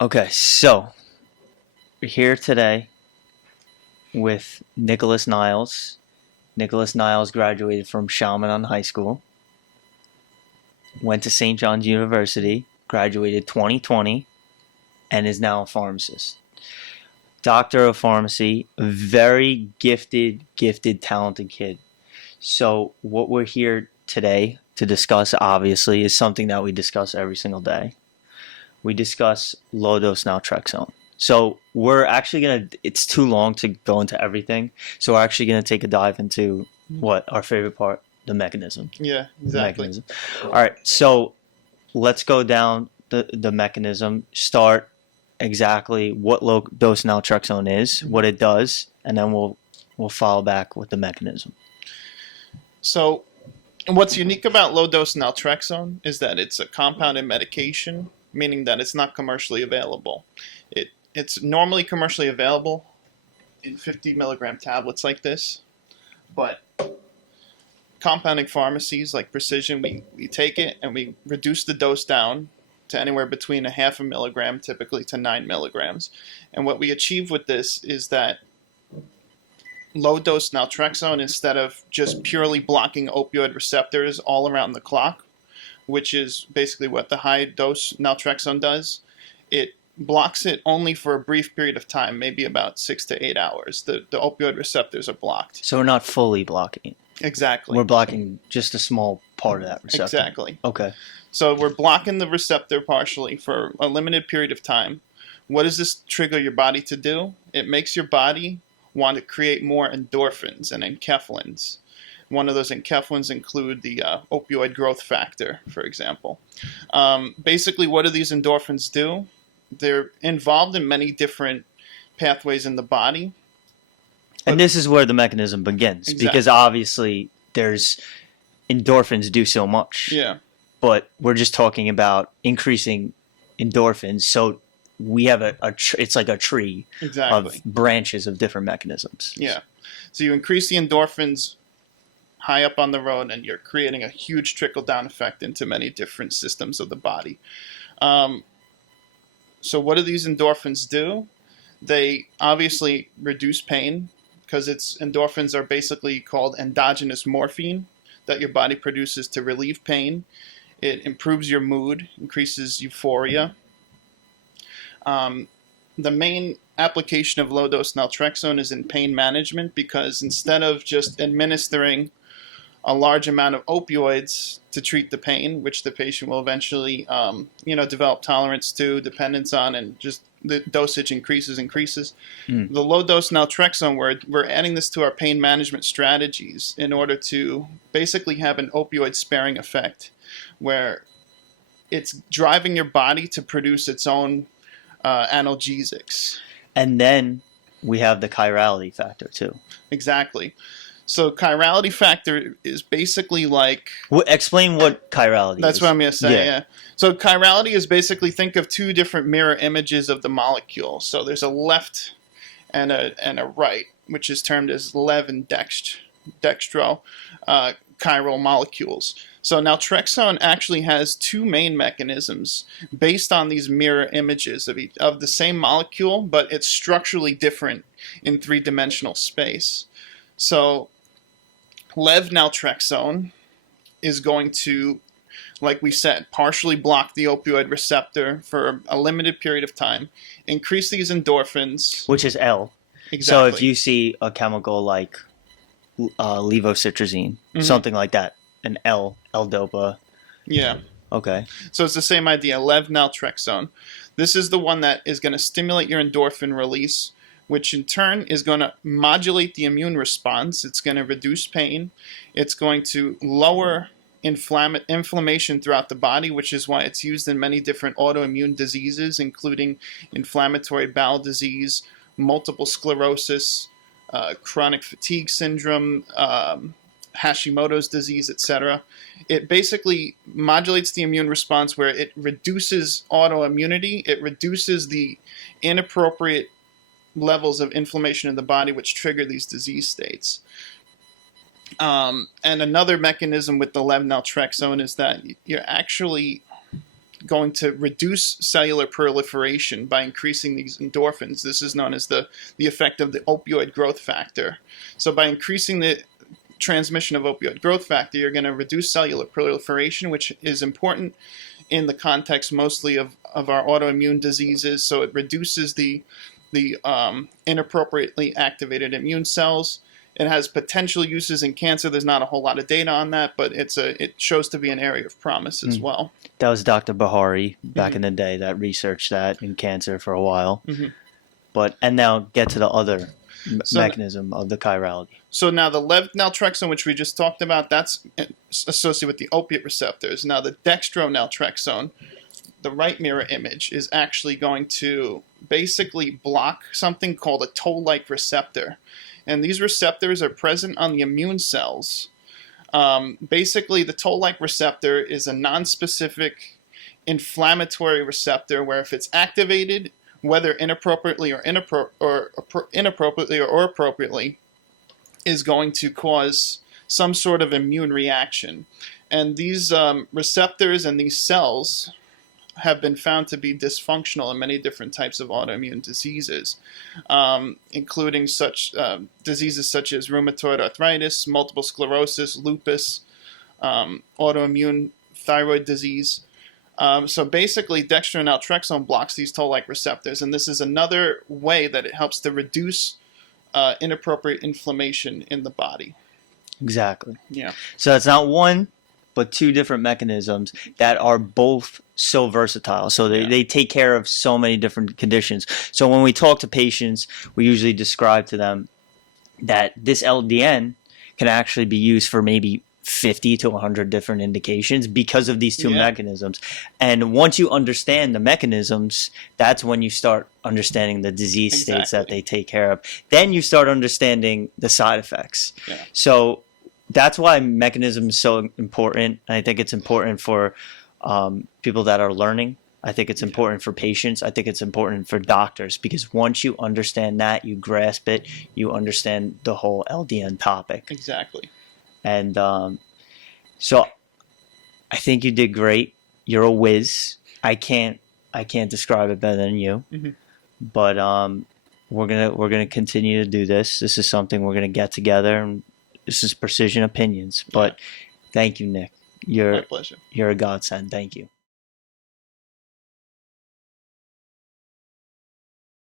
Okay, so we're here today with Nicholas Niles. Nicholas Niles graduated from Chaminade High School, went to St. John's University, graduated 2020, and is now a pharmacist. Doctor of Pharmacy, very gifted, talented kid. So what we're here today to discuss, obviously, is something that we discuss every single day. We discuss low dose naltrexone. So we're actually it's too long to go into everything. So we're actually gonna take a dive into what our favorite part, the mechanism. Yeah, exactly. Mechanism. All right, so let's go down the mechanism. Start exactly what low dose naltrexone is, what it does, and then we'll follow back with the mechanism. So, what's unique about low dose naltrexone is that it's a compounded medication, meaning that it's not commercially available. It's normally commercially available in 50 milligram tablets like this, but compounding pharmacies like Precision, we take it and we reduce the dose down to anywhere between a half a milligram, typically to 9 milligrams. And what we achieve with this is that low dose naltrexone, instead of just purely blocking opioid receptors all around the clock, which is basically what the high dose naltrexone does, it blocks it only for a brief period of time, maybe about 6 to 8 hours. The opioid receptors are blocked. So we're not fully blocking it. Exactly. We're blocking just a small part of that receptor. Exactly. Okay. So we're blocking the receptor partially for a limited period of time. What does this trigger your body to do? It makes your body want to create more endorphins and enkephalins. One of those enkephalins include the opioid growth factor, for example. Basically, what do these endorphins do? They're involved in many different pathways in the body. And this is where the mechanism begins, Exactly. because obviously there's endorphins do so much. Yeah. But we're just talking about increasing endorphins. So we have it's like a tree Exactly. of branches of different mechanisms. Yeah. So you increase the endorphins high up on the road, and you're creating a huge trickle-down effect into many different systems of the body. So what do these endorphins do? They obviously reduce pain, because endorphins are basically called endogenous morphine that your body produces to relieve pain. It improves your mood, increases euphoria. The main application of low-dose naltrexone is in pain management, because instead of just administering a large amount of opioids to treat the pain, which the patient will eventually develop tolerance to, dependence on, and just the dosage increases. The low-dose naltrexone, we're adding this to our pain management strategies in order to basically have an opioid-sparing effect, where it's driving your body to produce its own analgesics. And then we have the chirality factor too. Exactly. So chirality factor is basically like... Explain what chirality is. That's what I'm going to say, yeah. So chirality is basically, think of two different mirror images of the molecule. So there's a left and a right, which is termed as lev and dextro chiral molecules. So naltrexone actually has two main mechanisms based on these mirror images of the same molecule, but it's structurally different in three-dimensional space. So lev naltrexone is going to, like we said, partially block the opioid receptor for a limited period of time, increase these endorphins. Which is L. Exactly. So if you see a chemical like levocitrazine, something like that, an L-dopa. Yeah. Okay. So it's the same idea, lev naltrexone. This is the one that is going to stimulate your endorphin release, which in turn is going to modulate the immune response. It's going to reduce pain. It's going to lower inflammation throughout the body, which is why it's used in many different autoimmune diseases, including inflammatory bowel disease, multiple sclerosis, chronic fatigue syndrome, Hashimoto's disease, etc. It basically modulates the immune response, where it reduces autoimmunity. It reduces the inappropriate levels of inflammation in the body, which trigger these disease states. And another mechanism with the lev naltrexone is that you're actually going to reduce cellular proliferation by increasing these endorphins. This is known as the effect of the opioid growth factor. So by increasing the transmission of opioid growth factor, you're going to reduce cellular proliferation, which is important in the context mostly of our autoimmune diseases. So it reduces the inappropriately activated immune cells. It has potential uses in cancer. There's not a whole lot of data on that, but it shows to be an area of promise as well. That was Dr. Bahari back in the day that researched that in cancer for a while. And now get to the other mechanism of the chirality. So now the Low Dose Naltrexone, which we just talked about, that's associated with the opiate receptors. Now the Dextro Naltrexone, the right mirror image, is actually going to basically block something called a toll-like receptor. And these receptors are present on the immune cells. Basically, the toll-like receptor is a nonspecific inflammatory receptor where if it's activated, whether inappropriately or appropriately, is going to cause some sort of immune reaction. And these receptors and these cells have been found to be dysfunctional in many different types of autoimmune diseases, including such diseases such as rheumatoid arthritis, multiple sclerosis, lupus, autoimmune thyroid disease. So basically, dextronaltrexone blocks these toll-like receptors, and this is another way that it helps to reduce inappropriate inflammation in the body. Exactly. Yeah. So it's not one, but two different mechanisms that are both so versatile. So they take care of so many different conditions. So when we talk to patients, we usually describe to them that this LDN can actually be used for maybe 50 to 100 different indications because of these two mechanisms. And once you understand the mechanisms, that's when you start understanding the disease states that they take care of. Then you start understanding the side effects. Yeah. So that's why mechanism is so important. I think it's important for people that are learning. I think it's important for patients. I think it's important for doctors, because once you understand that, you grasp it, you understand the whole LDN topic. Exactly. And so I think you did great. You're a whiz. I can't describe it better than you. But we're gonna continue to do this. This is something we're gonna get together, and this is Precision Opinions. But thank you, Nick. My pleasure. You're a godsend. Thank you.